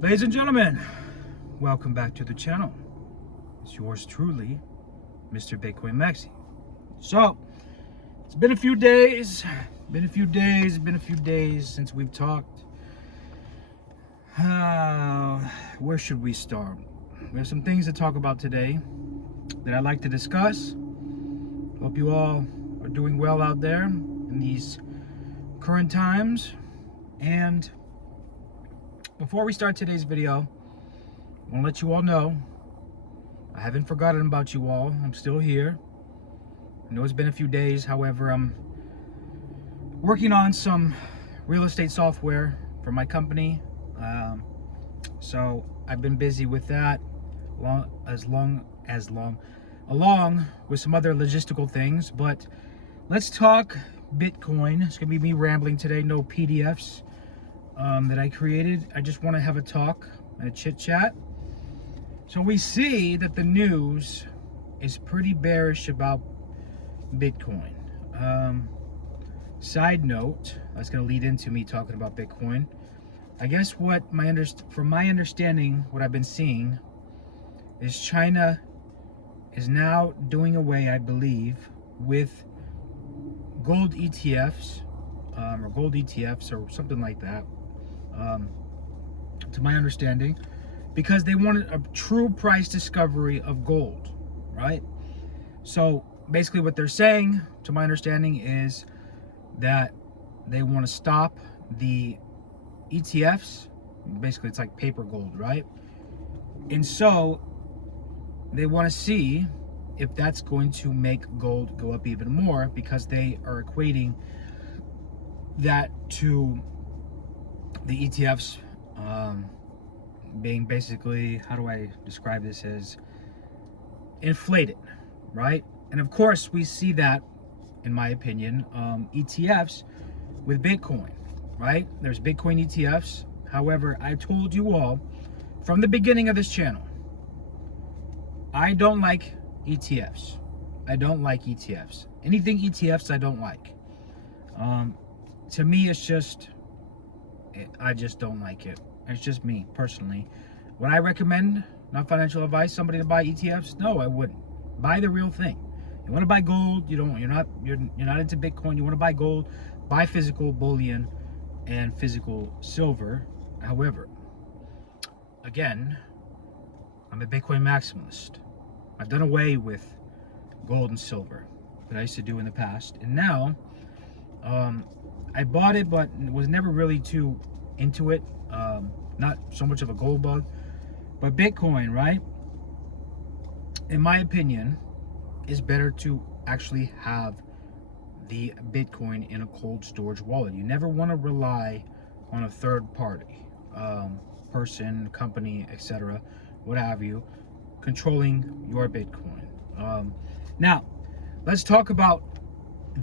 Ladies and gentlemen, welcome back to the channel. It's yours truly, Mr. Bitcoin Maxi. So, it's been a few days since we've talked. Where should we start? We have some things to talk about today that I'd like to discuss. Hope you all are doing well out there in these current times. And before we start today's video, I want to let you all know I haven't forgotten about you all. I'm still here. I know it's been a few days. However, I'm working on some real estate software for my company. So I've been busy with that along with some other logistical things. But let's talk Bitcoin. It's going to be me rambling today. No PDFs that I created. I just want to have a talk and a chit chat. So we see that the news is pretty bearish about Bitcoin. Side note, that's going to lead into me talking about Bitcoin. I guess from my understanding, what I've been seeing is China is now doing away, I believe, with gold ETFs, or gold ETFs or something like that, to my understanding, because they wanted a true price discovery of gold, right? So basically what they're saying, to my understanding, is that they want to stop the ETFs. Basically it's like paper gold, right? And so they want to see if that's going to make gold go up even more, because they are equating that to the ETFs being basically, how do I describe this, as inflated, right? And of course we see that, in my opinion, ETFs with Bitcoin, right? There's Bitcoin ETFs. However, I told you all from the beginning of this channel, I don't like ETFs. I don't like ETFs. Anything ETFs I don't like. To me, it's just, I just don't like it. It's just me personally. Would I recommend, not financial advice, somebody to buy ETFs? No, I wouldn't. Buy the real thing. You want to buy gold, you're not into Bitcoin, you want to buy gold, buy physical bullion and physical silver. However, again, I'm a Bitcoin maximalist. I've done away with gold and silver that I used to do in the past, and now I bought it, but was never really too into it. Not so much of a gold bug, but Bitcoin, right? In my opinion, is better to actually have the Bitcoin in a cold storage wallet. You never want to rely on a third party, person, company, etc., what have you, controlling your Bitcoin. Now, let's talk about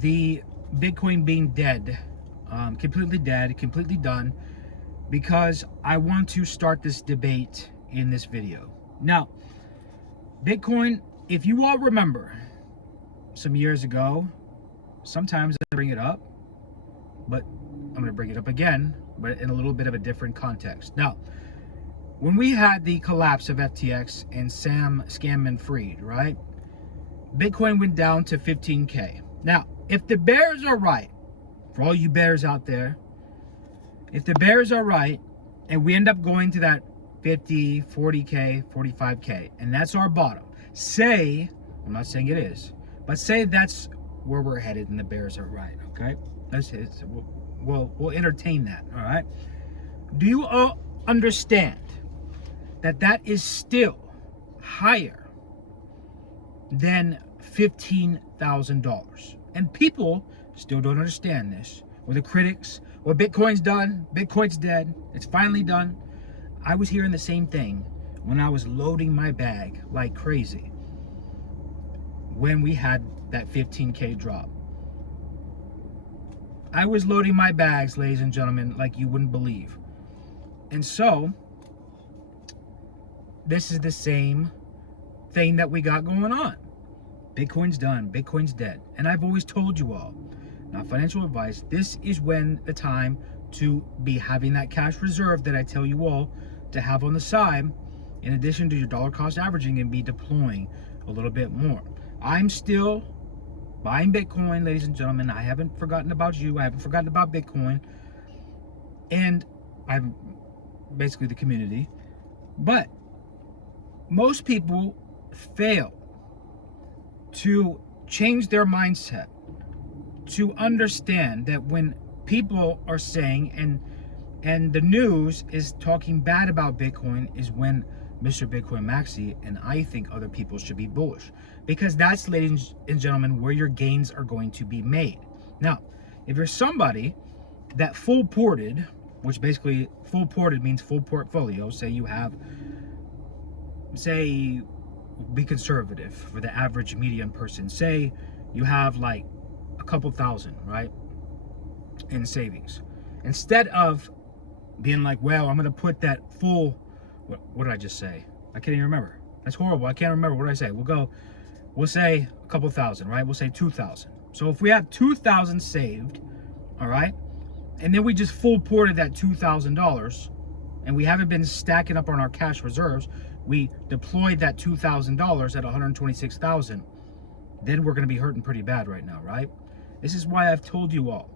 the Bitcoin being dead, completely dead, completely done, because I want to start this debate in this video. Now, Bitcoin, if you all remember, some years ago, sometimes I bring it up, but I'm going to bring it up again, but in a little bit of a different context. Now, when we had the collapse of FTX and Sam Bankman-Fried, right? Bitcoin went down to 15K. Now, if the bears are right, for all you bears out there, if the bears are right, and we end up going to that 50, 40K, 45K, and that's our bottom, say, I'm not saying it is, but say that's where we're headed and the bears are right, okay? We'll entertain that, all right? Do you all understand that that is still higher than $15,000? And people still don't understand this. Or the critics, well, Bitcoin's done, Bitcoin's dead, it's finally done. I was hearing the same thing when I was loading my bag like crazy when we had that 15K drop. I was loading my bags, ladies and gentlemen, like you wouldn't believe. And so, this is the same thing that we got going on. Bitcoin's done, Bitcoin's dead. And I've always told you all, not financial advice, this is when the time to be having that cash reserve that I tell you all to have on the side, in addition to your dollar cost averaging, and be deploying a little bit more. I'm still buying Bitcoin, ladies and gentlemen. I haven't forgotten about you. I haven't forgotten about Bitcoin. And I'm basically the community. But most people fail to change their mindset, to understand that when people are saying and the news is talking bad about Bitcoin is when Mr. Bitcoin Maxi and I think other people should be bullish, because that's, ladies and gentlemen, where your gains are going to be made. Now, if you're somebody that full ported, which basically full ported means full portfolio, say you have, say, be conservative for the average median person, say you have like a couple thousand, right, in savings, instead of being like, well, I'm gonna put that full, what did I just say? I can't even remember. That's horrible. I can't remember. What did I say? We'll say a couple thousand, right? We'll say 2,000. So if we have 2,000 saved, all right, and then we just full ported that $2,000, and we haven't been stacking up on our cash reserves, we deployed that $2,000 at 126,000, then we're going to be hurting pretty bad right now, right? This is why I've told you all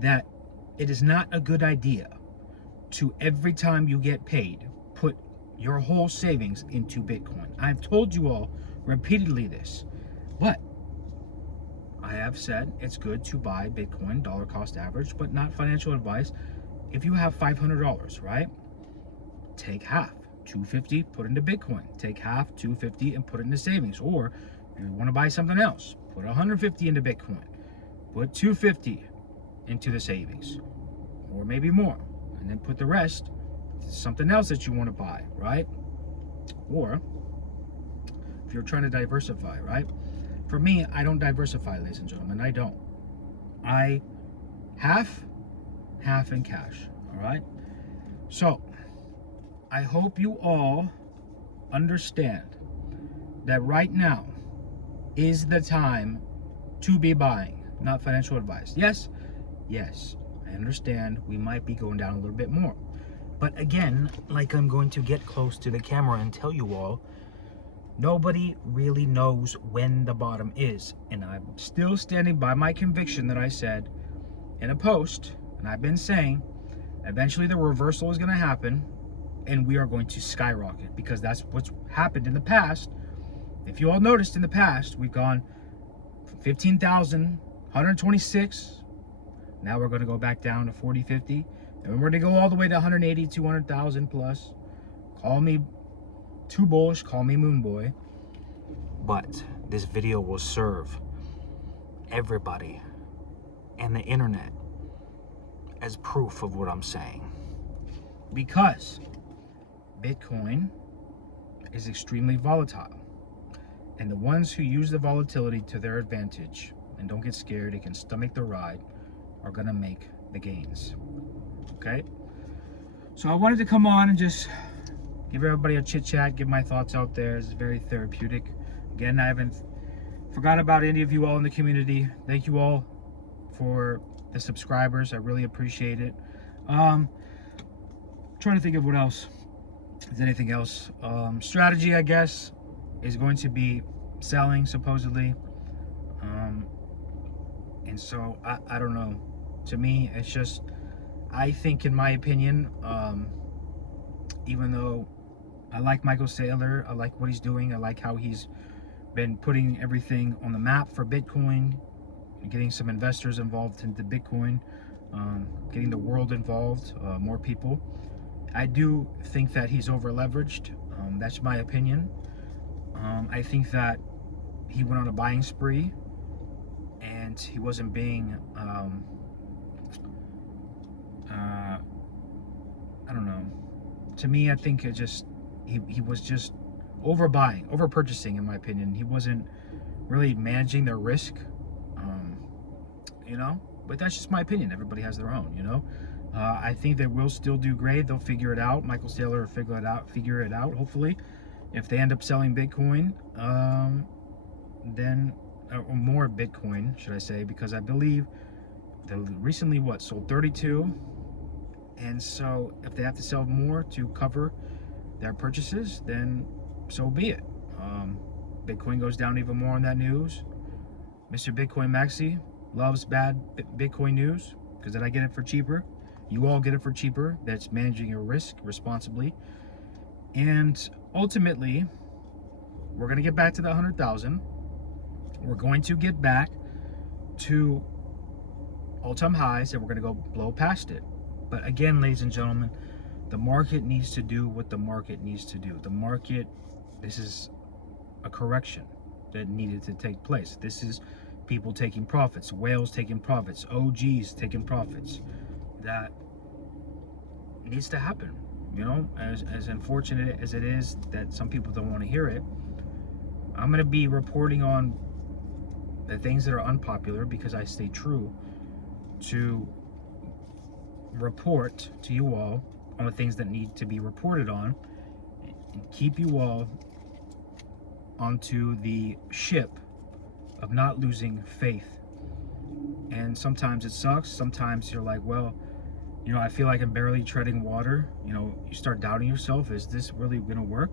that it is not a good idea to, every time you get paid, put your whole savings into Bitcoin. I've told you all repeatedly this, but I have said it's good to buy Bitcoin dollar cost average, but not financial advice. If you have $500, right, take half, 250, put into Bitcoin. Take half, 250, and put it into savings. Or if you want to buy something else, put 150 into Bitcoin, put 250 into the savings, or maybe more, and then put the rest to something else that you want to buy, right? Or if you're trying to diversify, right? For me, I don't diversify, ladies and gentlemen. I don't. I half in cash, all right? So I hope you all understand that right now is the time to be buying, not financial advice. Yes, I understand we might be going down a little bit more. But again, like I'm going to get close to the camera and tell you all, nobody really knows when the bottom is. And I'm still standing by my conviction that I said in a post, and I've been saying, eventually the reversal is going to happen and we are going to skyrocket, because that's what's happened in the past. If you all noticed, in the past, we've gone from 15,000, 126. Now we're going to go back down to 40, 50. And we're going to go all the way to 180, 200,000 plus. Call me too bullish, call me moon boy. But this video will serve everybody and the internet as proof of what I'm saying. Because Bitcoin is extremely volatile. And the ones who use the volatility to their advantage and don't get scared, they can stomach the ride, are going to make the gains. Okay? So I wanted to come on and just give everybody a chit chat, give my thoughts out there. It's very therapeutic. Again, I haven't forgot about any of you all in the community. Thank you all for the subscribers. I really appreciate it. Trying to think of what else. Is anything else? Strategy, I guess, is going to be selling, supposedly. And so, I don't know. To me, it's just, I think, in my opinion, even though I like Michael Saylor, I like what he's doing, I like how he's been putting everything on the map for Bitcoin, getting some investors involved into Bitcoin, getting the world involved, more people. I do think that he's over leveraged. That's my opinion. I think that he went on a buying spree and he wasn't being, I don't know. To me, I think it just, he was just overbuying, over purchasing, in my opinion. He wasn't really managing their risk, you know, but that's just my opinion. Everybody has their own, you know. I think they will still do great. They'll figure it out. Michael Saylor will figure it out, hopefully. If they end up selling Bitcoin, then, or more Bitcoin, should I say, because I believe they recently, sold 32, And so if they have to sell more to cover their purchases, then so be it. Bitcoin goes down even more on that news. Mr. Bitcoin Maxi loves bad Bitcoin news because then I get it for cheaper. You all get it for cheaper. That's managing your risk responsibly. And ultimately, we're going to get back to the 100,000. We're going to get back to all-time highs, and we're going to go blow past it. But again, ladies and gentlemen, the market needs to do what the market needs to do. The market, this is a correction that needed to take place. This is people taking profits, whales taking profits, OGs taking profits. That needs to happen. You know, as unfortunate as it is that some people don't want to hear it, I'm going to be reporting on the things that are unpopular because I stay true to report to you all on the things that need to be reported on and keep you all onto the ship of not losing faith. And sometimes it sucks. Sometimes you're like, well, you know, I feel like I'm barely treading water. You know, you start doubting yourself. Is this really going to work?